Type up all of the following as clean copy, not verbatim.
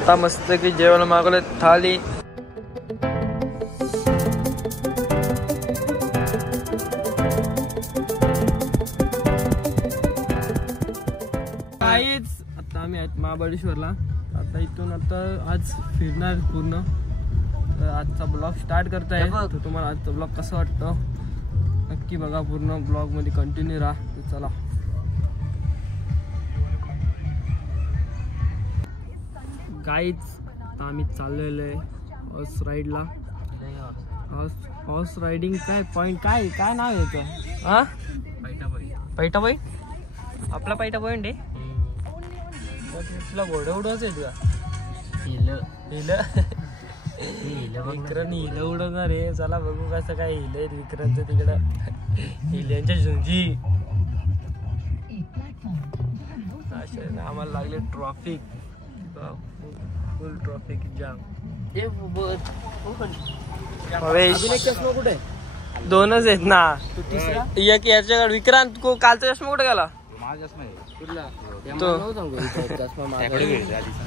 आता मस्त की जेवण मागवले थाली. काहीच आता आम्ही आहेत महाबळेश्वरला. आता इथून आता आज फिरणार पूर्ण. आजचा ब्लॉग स्टार्ट करताय. तर तुम्हाला आजचा ब्लॉग कसा वाटतो नक्की बघा. पूर्ण ब्लॉग मध्ये कंटिन्यू राहा. तर चला गाईज आता आम्ही चाललेलो आहे हॉर्स राईडला. हॉर्स रायडिंग काय पॉइंट काय काय नाव आहे याचं? हा पैठा पॉइंट. आपला पैठा पॉइंट आहे. तुला घोडं उडवायचं आहे तुला? विक्रण हिल उडवणार आहे. चला बघू कसं काय हिल आहे विक्रांत तिकडं. हिल्यांच्या झुंजी. आम्हाला लागले ट्रॉफिक. फुल ट्रॉफिक जाम. कुठे दोनच आहेत ना. एक याच्याकडे विक्रांत कालचा चष्मा कुठे गेला?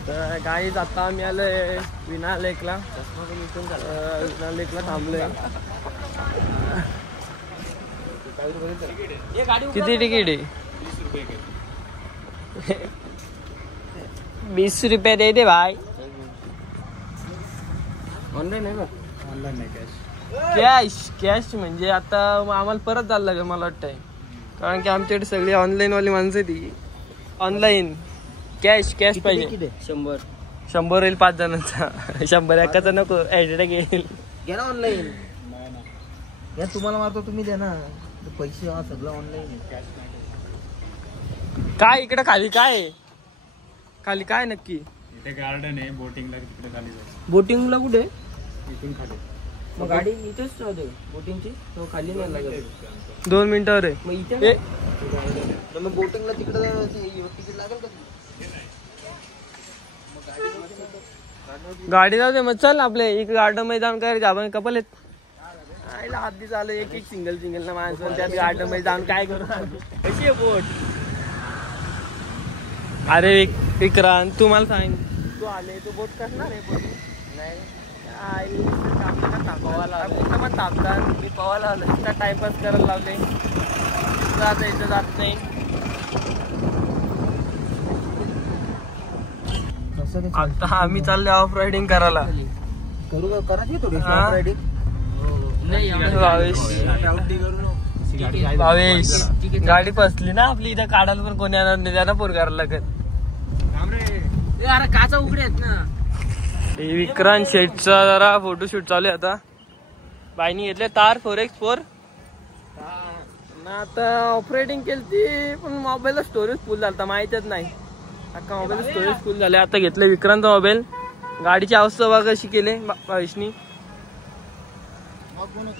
तर गाईज आता आम्ही आलोय विना लेकला. विना लेकला थांबलोय. किती तिकीट आहे? 20 रुपये दे दे भाई. ऑनलाईन आहे का? ऑनलाईन नाही, कॅश. कॅश म्हणजे आता आम्हाला परत जायला लागेल मला वाटतंय. कारण की आमच्याकडे सगळी ऑनलाईन वाली माणसं आहे ती. ऑनलाईन कॅश पाहिजे. 100 येईल 5 जणांचा. 100 एकाचा नको. ऍडमिट घेईल. घ्या ना ऑनलाईन. तुम्हाला मारतो तुम्ही द्या ना पैसे. सगळं ऑनलाईन. काय इकडे खाली काय आहे? खाली काय नक्की? इथे गार्डन आहे. बोटिंगला तिकडे खाली जायचं. बोटिंगला कुठे? इथून खाली. मग गाडी इथेच राहते बोटिंगची. तो खाली नाही लागत. 2 मिनिटावर आहे. मग इथे मग बोटिंगला तिकडे तिकीट लागेल का? गाडी जाऊ दे. मग चल आपले एक गार्डन मध्ये जाऊन करायचं. आपण कपल आहेत. आधी चालू एक सिंगल ना माणसं. त्यात गार्डन मध्ये जाऊन काय करू? कशी आहे बोट? अरे विक्रांत तू मला सांग. तू आले तू बोट करणार आहे? बोट नाही. मग थांबतात. मी पवायला आलो. इतका टाइमपास करायला लावले. जात इथं जात नाही. आता आम्ही चालले ऑफ रायडिंग करायला. भावेश गाडी फसली ना आपली. इथं काढायला पण कोणी येणार नाही. त्यांना पोर करायला लागत. काचा उघडे आहेत ना. विक्रांत शेटचा जरा फोटोशूट चालू आहे आता. बाईनी घेतले तार 4x4 ना. आता ऑपरेटिंग केली ती पण मोबाईलला स्टोरेज फुल झाला. माहितच नाही. अख्खा मोबाईल स्टोरेज फुल झाले. आता घेतले विक्रांतचा मोबाईल. गाडीची अवस्था बघा कशी केली भावेशनी.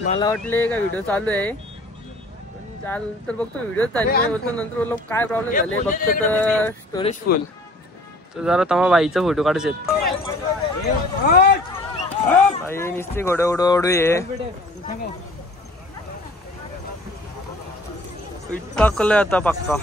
मला वाटले का व्हिडिओ चालू आहे पण चाल तर बघतो व्हिडिओ चालू नाही होतो. नंतर बोललो काय प्रॉब्लेम झाले. बघतो तर स्टोरेज फुल. तर जरा तमा बाईचा फोटो काढायचे. बाई नुसती घोडे उडू ये. टाकलंय आता पक्का.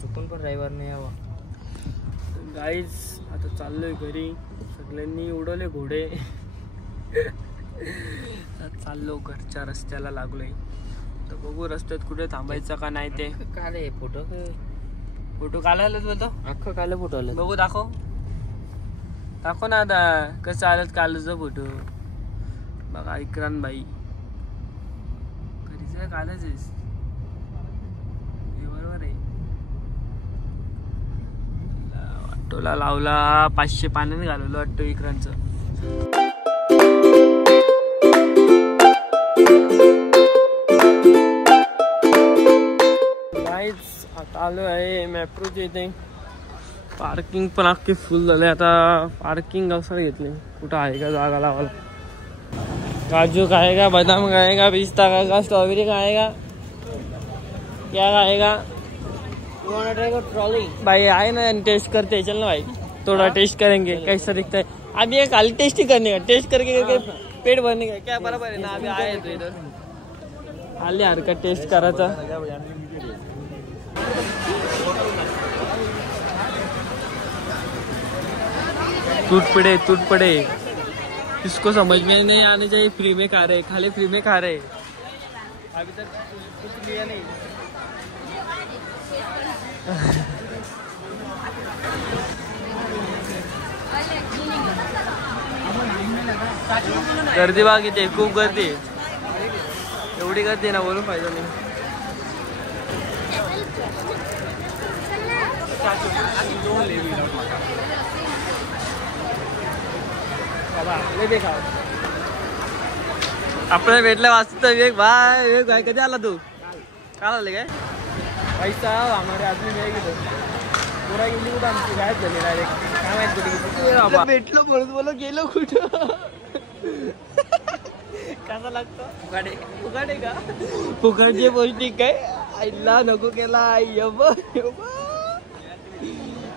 चुकून पण ड्रायव्हर नाही यावा. गाईज आता चाललोय घरी. सगळ्यांनी उडवले घोडे. चाललो घरच्या रस्त्याला लागलोय. तर बघू रस्त्यात कुठे थांबायचं का नाही ते. काय फोटो काढायलाच बोलतो. अख्खं काल फोटो आलं. बघू दाखव ना आता कसं आलं कालचं फोटो. बघा विक्रांत बाई घरीच कालच आहेस. बरोबर आहे. ऑटोला लावला 500 पाण्याने घालवलं वाटतं विक्रांतचं. आता आलो आहे मेट्रोच्या इथे. पार्किंग पण अख्खी फुल झाले. आता पार्किंग कसं घेतली. कुठं आहे का जागा लावायला? काजू खाएगा, बादाम खाएगा, पिस्ता खाएगा, स्ट्रॉबेरी खाएगा. क्या खाएगा ट्रॉली? भाई आए ना टेस्ट करते चल ना भाई, थोड़ा टेस्ट करेंगे कैसा दिखता है। अभी ये खाली टेस्ट ही करने का, टेस्ट करके पेट भरने का क्या बराबर है ना। अभी आए तो इधर आले यार का टेस्ट करायचा। टूट पड़े इसको समझ में नहीं आने चाहिए। फ्री में खा रहे, खाली फ्री में खा रहे, अभी तक कुछ लिया नहीं। गर्दी बाकी खूप गर्दी, एवढी गर्दी ना बोलून फायदा नाही। आपल्याला भेटलं वाचतं विवेक भाई कधी आला तू? काल आले काय? पैसा हमारे आदमी नाही गेलो, पुरा गेली कुठं आमची गायब झाली डायरेक्ट, काय माहित कुठे भेटलो म्हणून बोला गेलो कुठं। कसा लागतो? फुगाडे का? फुगाडचे पौष्टिक काय आईला नको केला।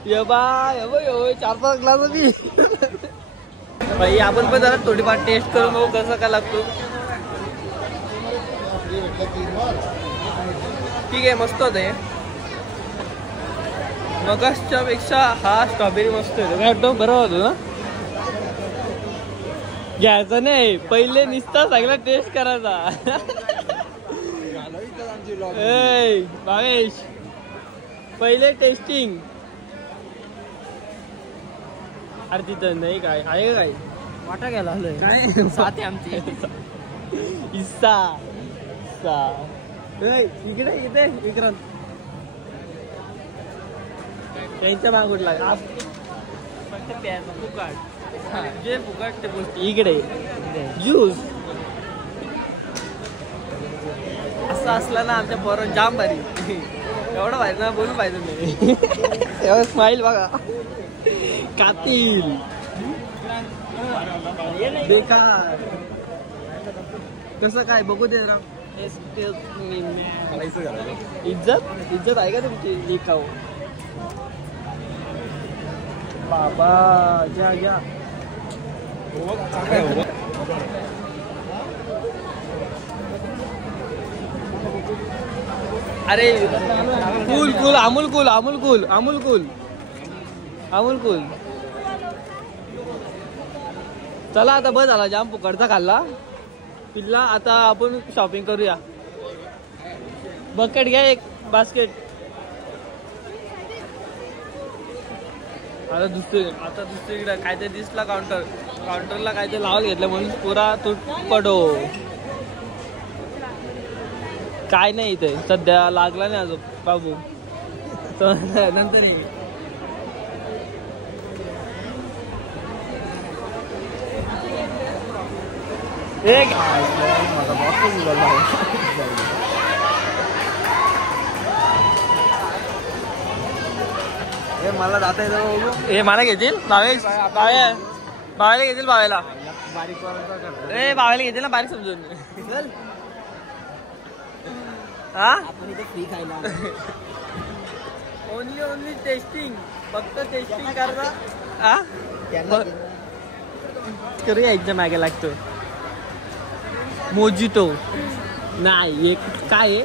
यबा 4-5 ग्लास होती भाई। आपण पण जरा थोडीफार टेस्ट करून बघू कसं काय लागतो। ठीक आहे, मस्त होते मगासच्या पेक्षा हा स्ट्रॉबेरी मस्त होतो। काय वाटतं बरोबर होतो ना? घ्यायचं नाही, पहिले निसता सगळा टेस्ट करायचा। भावेश पहिले टेस्टिंग। अरे तिथं नाही काय आहे काय वाटा गेला काय साथ आमची इस्सा इकडे इथे विक्रांत त्यांच्या मागून लागा फक्त प्यायचं फुकाट, जे फुकाट ते गोष्टी इकडे ज्यूस असं असलं ना आमच्या पोरांना जाम भारी। एवढं पाहिजे ना बोलून पाहिजे नाही। एवढं स्माइल बघा कातील बेकार कसं काय बघू दे जरा। इज्जत आहे का तुमची? लिखाव बाबा घ्या अरे कूल अमूल कूल। चला आता बस झाला, जाम फुकटचा खाल्ला पिल्ला। आता आपण शॉपिंग करूया। बकेट घ्या एक बास्केट। आता दुसरीकडे काहीतरी दिसला काउंटरला काहीतरी लावून घेतलं म्हणून पुरा तुट पडो। काय नाही इथे सध्या लागला नाही अजून बाबू, नंतर मला जाता येतं हे मला घेतील भावेला घेतील भावेला घेतील ना बारीक समजून। हा आपण इथे फ्री खायला ओनली टेस्टिंग, फक्त टेस्टिंग करता। हा करूया एकदा मागे लागतो। मोजितो नाही एक काय आहे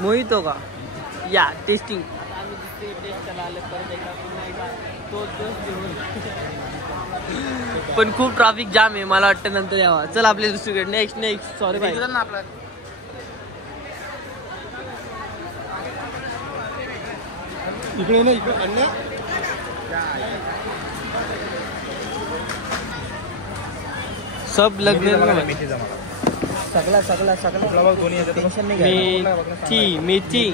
मोहितो का या टेस्टिंग। पण खूप ट्रॅफिक जाम आहे, मला वाटतं नंतर यावा। चल आपल्या दुसरीकडे नेक्स्ट सॉरी भाई इकडे ना इकडे सब लग्न सगळा टेन्शन नाही। मेथी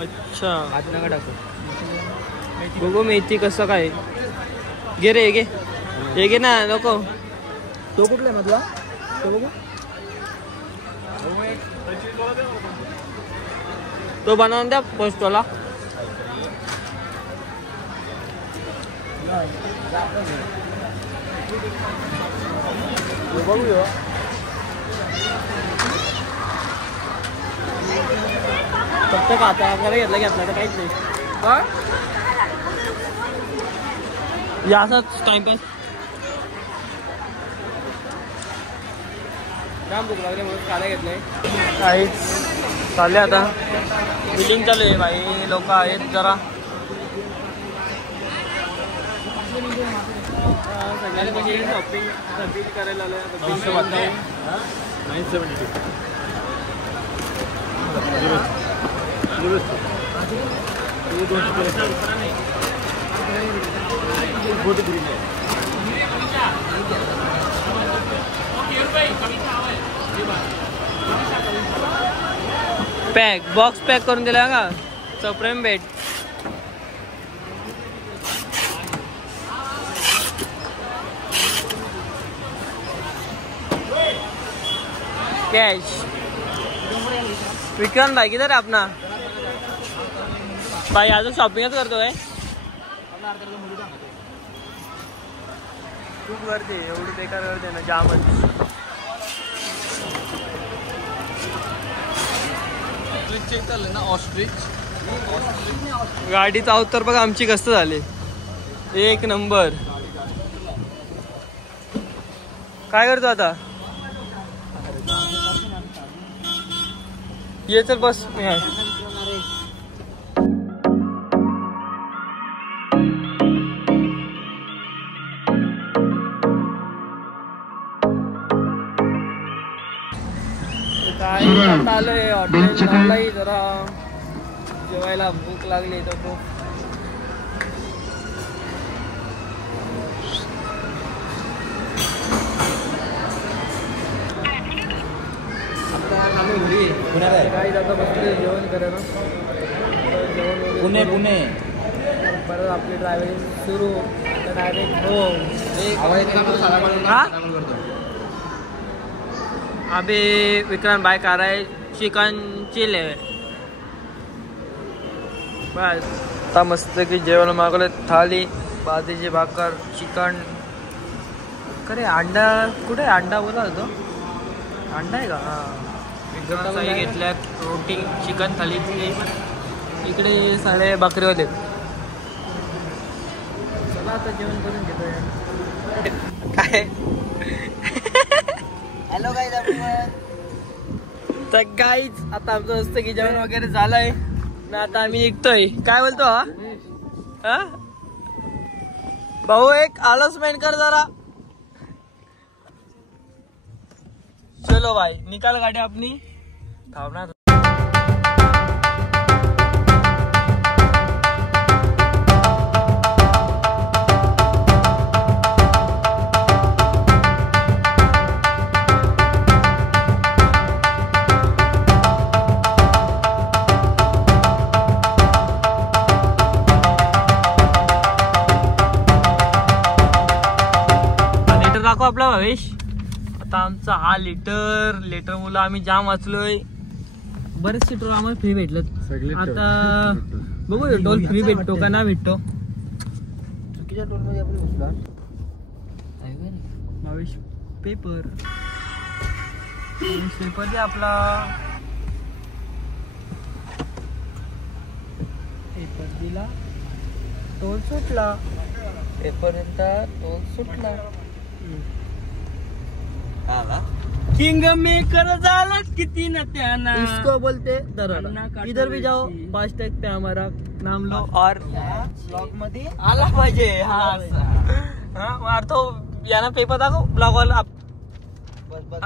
अच्छा बघू मेथी कसं काय। घे रे घे ना नको तो कुठला मधला तो बघू तो बनवून द्या पोस्टला। फक्त खाता वगैरे घेतला तर काहीच नाही. या असंच टाइमपास. जाम भूक लागले म्हणून खायला घेतलंय. काहीच चालले आता बिलिंग चालू आहे. भाई लोक आहेत जरा सगळ्याला म्हणजे शॉपिंग करायला आलं. पॅक बॉक्स पॅक करून दिला का सप्रेम बेट. कैश विक्रांत भाई किधर है अपना भाई? अजून शॉपिंगच करतोय. खूप गर्दी एवढी बेकार गर्दी आहे ना जामच. ना ऑस्ट्रिच गाडीचा अवतर बघा आमची कसं झाले. एक नंबर. काय करतो आता? ये चल बस मी आहे. काय आता आलोय हॉटेल लावलाय. जरा जेवायला भूक लागली तर खूप. काही आता बसले जेवण करायला. जेवण पुणे पुणे परत आपली ड्रायव्हिंग सुरू. आता डायरेक्ट हो अभी विक्रांत भाई खा रहा है चिकन चिली. बस आता मस्त की जेवण मागवले. थाली बाजरीची भाकर चिकन. अरे अंडा कुठे? अंडा बोला होतो. अंडा आहे का? हां विक्रांतही घेतल्या. रोटी चिकन थाली. इकडे साडे बकरीवाले. चला आता जेवण करून घेतोय. काय हॅलो गाईज तर गाईज आता आमचं असतं की जेवण वगैरे झालंय ना. आता आम्ही निघतोय. काय बोलतो हा भाऊ? एक अनाउन्समेंट कर जरा. चलो भाई निकाल गाडी अपनी. थांबणार दाखव आपला भावेश. आता आमचा हा लेटर मुलं आम्ही जाम वाचलोय. बरेचसे टोल आम्हाला फ्री भेटलं. आता बघू टोल फ्री भेटतो का ना भेटतो. चुकीच्या टोल मध्ये आपण घुसला. भावेश पेपर दे आपला. पेपर दिला टोल सुटला. पेपर दिला टोल सुटला. किंग मेकर झाला किती ना त्याना. इसको बोलते दरोडा. इधर भी जाओ फास्टैग पे हमारा नाम लो और ब्लॉग मध्ये आला पाहिजे. हा मारतो याना पेपर दाखव ब्लॉग वाला. बस बस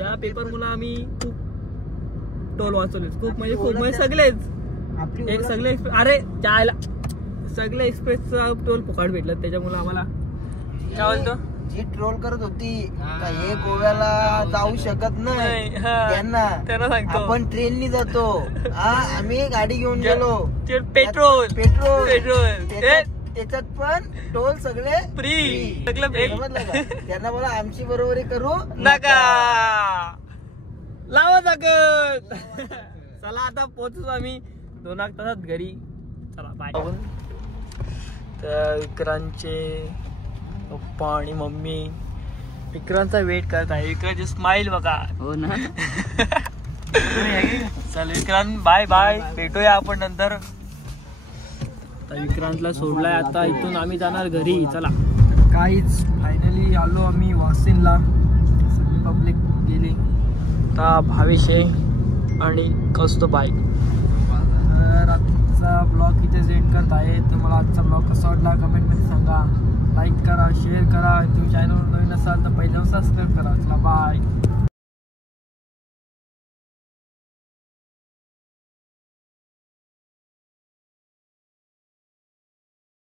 या पेपर मुळे आम्ही खूप टोल वाचवले. खूप म्हणजे सगळेच एक सगळे. अरे जायला सगळे एक्सप्रेसचा टोल फुकाट भेटला. त्याच्यामुळे आम्हाला काय बोलतो जी ट्रोल करत होती हे गोव्याला जाऊ शकत नाही त्यांना सांगतो आपण ट्रेननी जातो. आम्ही गाडी घेऊन गेलो. पेट्रोल त्याच्यात पण टोल सगळे फ्री. त्यांना बोला आमची बरोबरी करू नका लावा लागत. चला आता पोहोचू आम्ही 2 तासात घरी. चला बाय. तर विक्रांतचे पप्पा आणि मम्मी विक्रांतचा वेट करत आहे. विक्रांतची स्माइल बघा. हो ना. चल विक्रांत बाय बाय, भेटूया आपण नंतर. आता विक्रांतला सोडलाय, आता इथून आम्ही जाणार घरी. चला काहीच फायनली आलो आम्ही वासिनला. सगळी पब्लिक गेली. आता भावेश आहे आणि कौस्तुभ बाय. तर आजचा ब्लॉग इथे एंड करत आहे. तुम्हाला आजचा ब्लॉग कसा वाटला कमेंटमध्ये सांगा. लाईक करा, शेअर करा. तुम्ही चॅनलवर नवीन असाल तर पहिल्यांदा सबस्क्राईब करा. चला बाय.